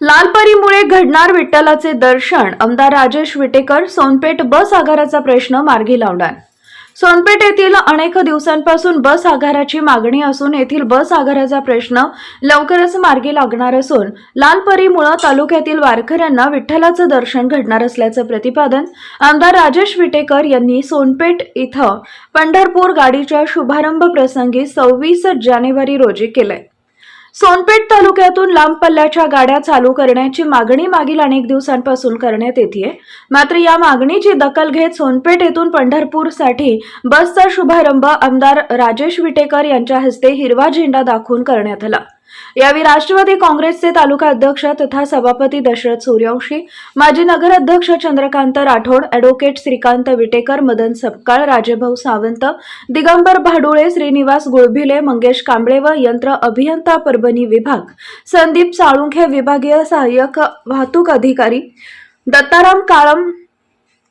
लालपरीमुळे घडणार विठ्ठलाचे दर्शन, आमदार राजेश विटेकर सोनपेठ बस आगाराचा प्रश्न मार्गी लावणार. सोनपेठ येथील अनेक दिवसांपासून बस आगाराची मागणी असून येथील बस आगाराचा प्रश्न लवकरच मार्गी लागणार असून लालपरीमुळे तालुक्यातील वारकऱ्यांना विठ्ठलाचं दर्शन घडणार असल्याचं प्रतिपादन आमदार राजेश विटेकर यांनी सोनपेठ इथं पंढरपूर गाडीच्या शुभारंभ प्रसंगी 26 जानेवारी रोजी केलंय. सोनपेठ तालुक्यातून लांब पल्ल्याच्या गाड्या चालू करण्याची मागणी मागील अनेक दिवसांपासून करण्यात येते. मात्र या मागणीची दखल घेत सोनपेठ येथून पंढरपूरसाठी बसचा शुभारंभ आमदार राजेश विटेकर यांच्या हस्ते हिरवा झेंडा दाखवून करण्यात आला. यावेळी राष्ट्रवादी काँग्रेसचे तालुका अध्यक्ष तथा सभापती दशरथ सूर्यवंशी, माजी नगराध्यक्ष चंद्रकांत राठोड, ॲडव्होकेट श्रीकांत विटेकर, मदन सपकाळ, राजेभाऊ सावंत, दिगंबर भाडुळे, श्रीनिवास गुळभिले, मंगेश कांबळे व यंत्र अभियंता परभणी विभाग, संदीप साळुंखे विभागीय सहाय्यक वाहतूक अधिकारी, दत्ताराम काळम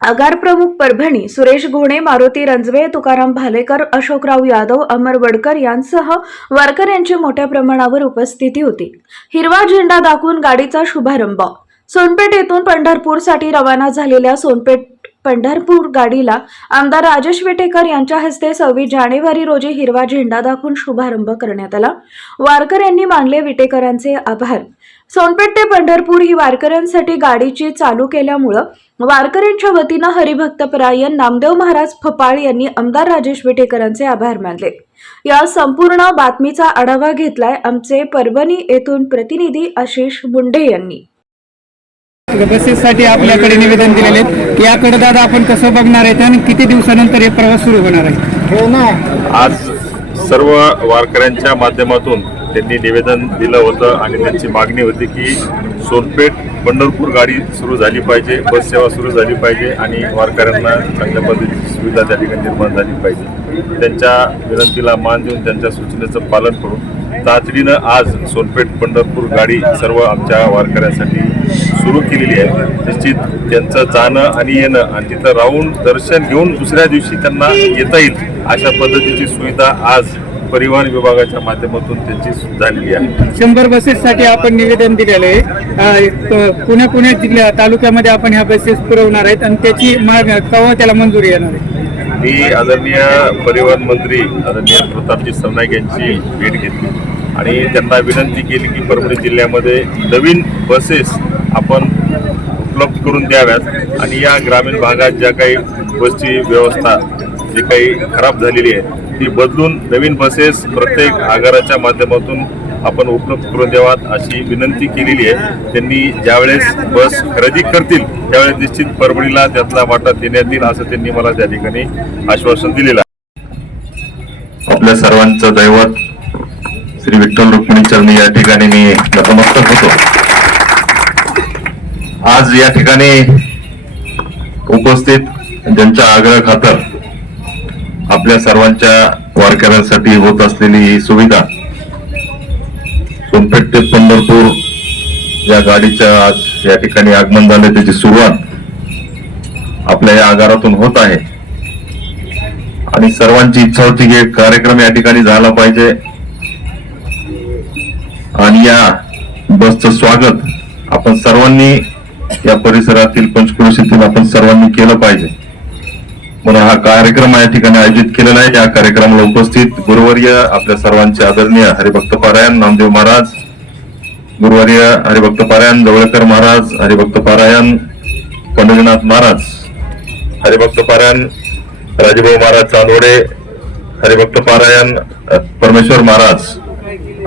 आगार प्रमुख परभणी, सुरेश घोणे, मारुती रंजवे, तुकाराम भालेकर, अशोकराव यादव, अमर वडकर यांसह वारकऱ्यांची मोठ्या प्रमाणावर उपस्थिती होती. हिरवा झेंडा दाखवून गाडीचा शुभारंभ. सोनपेठ येथून पंढरपूरसाठी रवाना झालेल्या सोनपेठ पंढरपूर गाडीला आमदार राजेश विटेकर यांच्या हस्ते 26 जानेवारी रोजी हिरवा झेंडा दाखवून शुभारंभ करण्यात आला. वारकऱ्यांनी मानले विटेकरांचे आभार. सोनपेठ ते पंढरपूर ही वारकऱ्यांसाठी गाडीची चालू केल्यामुळे वारकऱ्यांच्या वतीनं हरिभक्तपरायण नामदेव महाराज फपाळ यांनी आमदार राजेश विटेकरांचे आभार मानले. या संपूर्ण बातमीचा आढावा घेतलाय आमचे परभणी येथून प्रतिनिधी आशिष मुंडे यांनी. बसेससाठी आपल्याकडे निवेदन दिलेले आहेत. याकडे दादा आपण कसं बघणार आहे आणि किती दिवसानंतर हे प्रवास सुरू होणार आहे? हो ना, आज सर्व वारकऱ्यांच्या माध्यमातून त्यांनी निवेदन दिलं होतं आणि त्यांची मागणी होती की सोनपेठ पंढरपूर गाडी सुरू झाली पाहिजे, बस सेवा सुरू झाली पाहिजे आणि वारकऱ्यांना चांगल्या पद्धतीची सुविधा त्या ठिकाणी निर्माण झाली पाहिजे. त्यांच्या विनंतीला मान देऊन त्यांच्या सूचनेचं पालन करून तातडीनं आज सोनपेठ पंढरपूर गाडी सर्व आमच्या वारकऱ्यांसाठी सुरू केलेली आहे. निश्चित त्यांचं जाणं आणि येणं आणि तिथं राहून दर्शन घेऊन दुसऱ्या दिवशी त्यांना येता येईल अशा पद्धतीची सुविधा आज परिवहन विभागाच्या माध्यमातून त्यांची झालेली आहे. 100 बसेससाठी आपण निवेदन दिलेलं आहे. पुणे जिल्ह्या तालुक्यामध्ये आपण ह्या बसेस पुरवणार आहेत आणि त्याची केव्हा त्याला मंजुरी येणार आहे? मी आदरणीय परिवहन मंत्री आदरणीय प्रतापजी सरनाईक यांची भेट घेतली आणि त्यांना विनंती केली की परभणी जिल्ह्यामध्ये नवीन बसेस आपण उपलब्ध करून द्याव्यात आणि या ग्रामीण भागात ज्या काही बसची व्यवस्था जी काही खराब झालेली आहे ती बदलून नवीन बसेस प्रत्येक आगाराच्या माध्यमातून आपण उपलब्ध करून द्यावात अशी विनंती केलेली आहे. त्यांनी ज्यावेळेस बस खरेदी करतील त्यावेळेस निश्चित परभणीला त्यातला वाटा देण्यात येईल असं त्यांनी मला त्या ठिकाणी आश्वासन दिलेलं आहे. आपल्या सर्वांचं दैवत श्री विठ्ठल रुक्मिणी चरणी या ठिकाणी मी नतमस्तक होतो. आज या ठिकाणी उपस्थित ज्यांच्या आग्रह खातर आपल्या सर्वांच्या वारकऱ्यांसाठी होत असलेली ही सुविधा सोनपेठ ते पंढरपूर या गाडीच्या आज या ठिकाणी आगमन झाले, त्याची सुरुवात आपल्या या आगारातून होत आहे आणि सर्वांची इच्छा होती की कार्यक्रम या ठिकाणी झाला पाहिजे आणि या बसचं स्वागत आपण सर्वांनी या परिसरातील पंचक्रोशीतील आपण सर्वांनी केलं पाहिजे म्हणून हा कार्यक्रम या ठिकाणी आयोजित केलेला आहे. या कार्यक्रमाला उपस्थित गुरुवर्य आपल्या सर्वांचे आदरणीय हरिभक्तपरायण नामदेव महाराज, गुरुवर्य हरिभक्तपरायण जवळकर महाराज, हरिभक्तपरायण पंढरीनाथ महाराज, हरिभक्तपरायण राजेभाऊ महाराज चांदोडे, हरिभक्तपरायण परमेश्वर महाराज,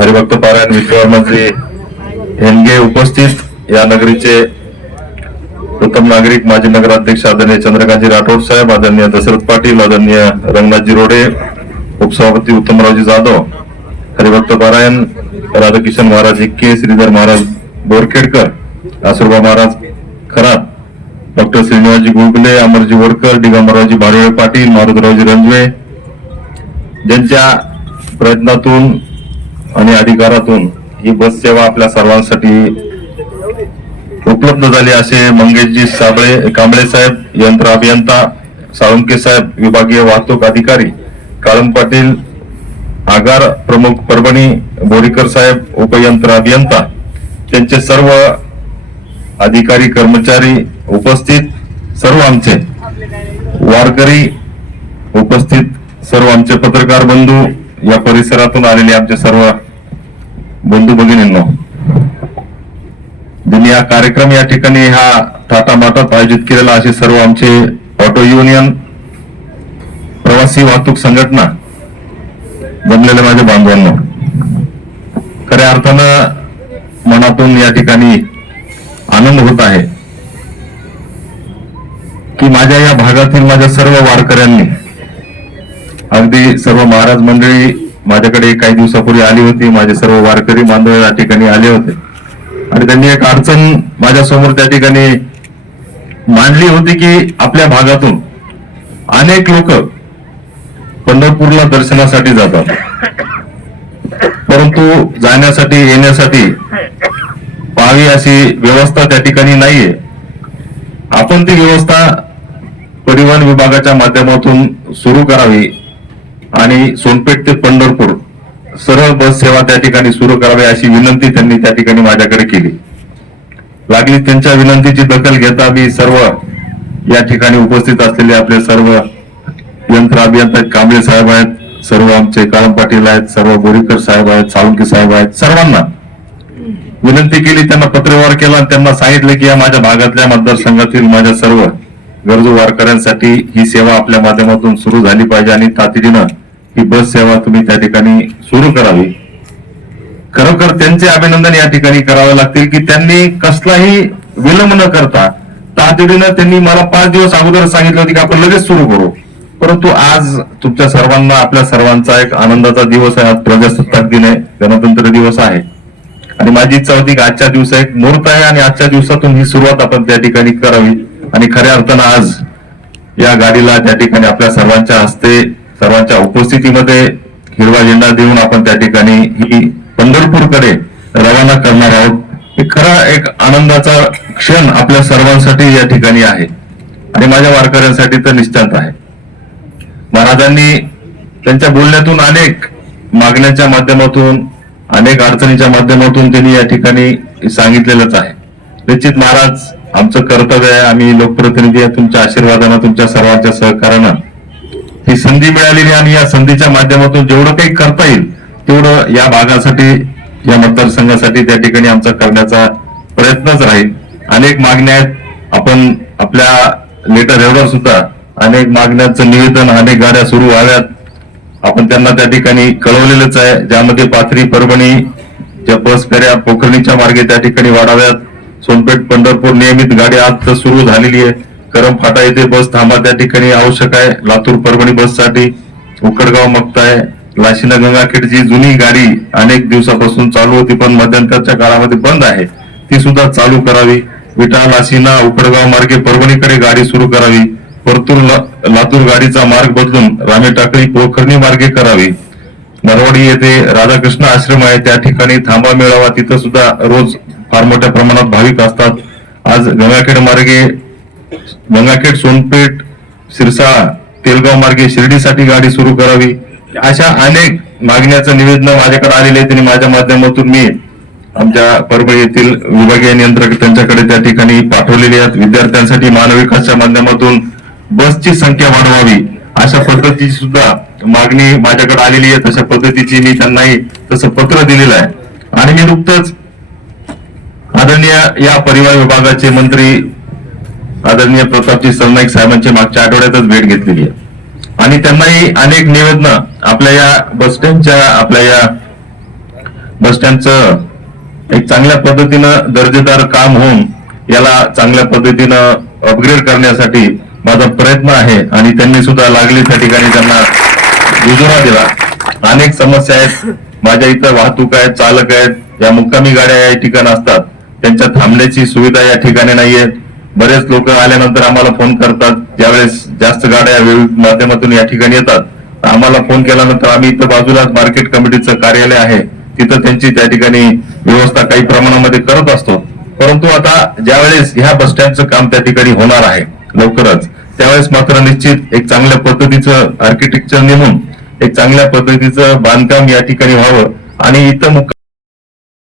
हरिभक्तपरायण विश्वमंत्री हेनगे उपस्थित या नगरीचे उत्तम नागरिक माजी नगराध्यक्ष आदरणीय चंद्रकांतजी राठोड साहेब, आदरणीय दशरथ पाटील, आदरणीय रंगनाथजी रोडे, उपसभापती उत्तमरावजी जाधव, हरिभक्तपरायण राधाकिशन महाराज इक्के, श्रीधर महाराज बोरखेडकर, आसुरबा महाराज खरात, डॉक्टर श्रीनिवासजी गुळगुले, अमरजी वडकर, दिगंबररावजी भाडुळे पाटील, मारुतरावजी रंजवे ज्यांच्या प्रयत्नातून आणि अधिकारातून ही बस सेवा आपल्या सर्वांसाठी उपलब्ध झाली असे मंगेशजी कांबळे साहेब, यंत्र अभियंता साळुंके साहेब, विभागीय वाहतूक अधिकारी काळम पाटील, आगार प्रमुख परभणी बोरीकर साहेब, उपयंत्र अभियंता त्यांचे सर्व अधिकारी कर्मचारी उपस्थित, सर्व आमचे वारकरी उपस्थित, सर्व आमचे पत्रकार बंधू, या परिसरातून आलेले आमचे सर्व बंधू भगिनींनो, ज्यांनी हा कार्यक्रम या ठिकाणी हा थाटामाटात आयोजित केलेला असे सर्व आमचे ऑटो युनियन, प्रवासी वाहतूक संघटना, जमलेले माझे बांधवांनो, खऱ्या अर्थानं मनातून या ठिकाणी आनंद होत आहे की माझ्या या भागातील माझ्या सर्व वारकऱ्यांनी, अगदी सर्व महाराज मंडळी माझ्याकडे काही दिवसापूर्वी आली होती, माझे सर्व वारकरी बांधव या ठिकाणी आले होते आणि त्यांनी एक अडचण माझ्यासमोर त्या ठिकाणी मांडली होती की आपल्या भागातून अनेक लोक पंढरपूरला दर्शनासाठी जातात, परंतु जाण्यासाठी येण्यासाठी पाहावी अशी व्यवस्था त्या ठिकाणी नाहीये. आपण ती व्यवस्था परिवहन विभागाच्या माध्यमातून सुरू करावी आणि सोनपेठ ते पंढरपूर सरळ बस सेवा त्या ठिकाणी सुरू करावी अशी विनंती त्यांनी त्या ठिकाणी माझ्याकडे केली. लागली त्यांच्या विनंतीची दखल घेता मी सर्व या ठिकाणी उपस्थित असलेले आपले सर्व यंत्र अभियंता आहेत, कांबळे साहेब आहेत, सर्व आमचे काळम पाटील आहेत, सर्व बोरीकर साहेब आहेत, साळुंके साहेब आहेत, सर्वांना विनंती केली, त्यांना पत्रव्यवहार केला आणि त्यांना सांगितलं की या माझ्या भागातल्या मतदारसंघातील माझ्या सर्व गरजू वारकऱ्यांसाठी ही सेवा आपल्या माध्यमातून सुरू झाली पाहिजे आणि तातडीनं ही बस सेवा तुम्ही त्या ठिकाणी सुरू करावी. खरोखर त्यांचे अभिनंदन या ठिकाणी करावे लागतील की त्यांनी कसलाही विलंब न करता तातडीनं त्यांनी मला 5 दिवस अगोदर सांगितलं होतं की आपण लगेच सुरू करू. परंतु आज तुमच्या सर्वांना, आपल्या सर्वांचा एक आनंदाचा दिवस आहे. आज प्रजासत्ताक दिन आहे, गणतंत्र दिवस आहे आणि माझी इच्छा होती की आजच्या दिवसा एक मुहूर्त आहे आणि आजच्या दिवसातून ही सुरुवात आपण त्या ठिकाणी करावी आणि खऱ्या अर्थानं आज या गाडीला त्या ठिकाणी आपल्या सर्वांच्या हस्ते, सर्वांच्या उपस्थितीमध्ये हिरवा झेंडा देऊन आपण त्या ठिकाणी ही पंढरपूरकडे रवाना करणार आहोत. हे खरा एक आनंदाचा क्षण आपल्या सर्वांसाठी या ठिकाणी आहे आणि माझ्या वारकऱ्यांसाठी तर निश्चित आहे. महाराजांनी त्यांच्या बोलण्यातून अनेक मागण्याच्या माध्यमातून, अनेक अडचणीच्या माध्यमातून त्यांनी या ठिकाणी सांगितलेलंच आहे. निश्चित महाराज, आमचं कर्तव्य आहे, आम्ही लोकप्रतिनिधी आहे, तुमच्या आशीर्वादानं, तुमच्या सर्वांच्या सहकार्यानं ही संधी मिळालेली आणि या संधीच्या माध्यमातून जेवढं काही करता येईल तेवढं या भागासाठी, या मतदारसंघासाठी त्या ठिकाणी आमचा करण्याचा प्रयत्नच राहील. अनेक मागण्या आहेत, आपण आपल्या लेटर हेडवर सुद्धा अनेक मागण्यांचं निवेदन, अनेक गाड्या सुरू व्हाव्यात, आपण त्यांना त्या ठिकाणी कळवलेलंच आहे, ज्यामध्ये पाथरी, परभणी ज्या बस फेऱ्या पोखरणीच्या मार्गे त्या ठिकाणी वाढाव्यात. सोनपेठ पंढरपूर नियमित गाडी आज तर सुरू झालेली आहे. करम फाटा येथे बस थांबा त्या ठिकाणी आवश्यक आहे. लातूर परभणी बससाठी उकडगाव मक्ताय, लाशिना गंगाखेड जी जुनी गाडी अनेक दिवसापासून चालू होती पण मध्यंतरच्या काळामध्ये बंद आहे, ती सुद्धा चालू करावी. विटा, लाशिना, उकडगाव मार्गे परभणीकडे गाडी सुरू करावी. परतूर लातूर गाडीचा मार्ग बदलून रामे टाकळी पोखरणी मार्गे करावी. नरवाडी येथे राधाकृष्ण आश्रम आहे, त्या ठिकाणी थांबा मिळावा, तिथं सुद्धा रोज फार मोठ्या प्रमाणात भाविक असतात. आज गंगाखेड मार्गे, गंगाखेड, सोनपेठ, सिरसाळा, तेलगाव मार्गे शिर्डीसाठी गाडी सुरू करावी. अशा अनेक मागण्याचं निवेदन माझ्याकडे आलेले आहे आणि माझ्या माध्यमातून मी आमच्या परभणी येथील विभागीय नियंत्रक त्यांच्याकडे त्या ठिकाणी पाठवलेले आहेत. विद्यार्थ्यांसाठी मानव विकासच्या माध्यमातून बसची संख्या वाढवावी अशा पद्धतीची सुद्धा मागणी माझ्याकडे आलेली आहे. तशा पद्धतीची मी त्यांनाही तसं पत्र दिलेलं आहे आणि मी नुकतंच आदरणीय या परिवहन विभागाचे मंत्री आदरणीय प्रतापजी सरनाईक साहेबांची मागच्या आठवड्यातच भेट घेतलेली आहे आणि त्यांनाही अनेक निवेदनं आपल्या या बसस्टँडच्या, आपल्या या बसस्टँडचं एक चांगल्या पद्धतीनं दर्जेदार काम होऊन याला चांगल्या पद्धतीनं अपग्रेड करण्यासाठी माझा प्रयत्न आहे आणि त्यांनी सुद्धा लागली त्या ठिकाणी त्यांना दुजोरा दिला. अनेक समस्या आहेत, माझ्या इथं वाहतूक आहेत, चालक आहेत, या मुक्कामी गाड्या या ठिकाणी असतात, त्यांच्या थांबण्याची सुविधा या ठिकाणी नाहीये. बरेच लोक आल्यानंतर आम्हाला फोन करतात, ज्यावेळेस जास्त गाड्या विविध माध्यमातून या ठिकाणी येतात, आम्हाला फोन केल्यानंतर आम्ही इथं बाजूलाच मार्केट कमिटीचं कार्यालय आहे, तिथं त्यांची त्या ठिकाणी व्यवस्था काही प्रमाणामध्ये करत असतो. परंतु आता ज्यावेळेस ह्या बसस्टँडचं काम त्या ठिकाणी होणार आहे लवकरच, त्यावेळेस मात्र निश्चित एक चांगल्या पद्धतीचं आर्किटेक्चर नेमून एक चांगल्या पद्धतीचं बांधकाम या ठिकाणी व्हावं आणि इथं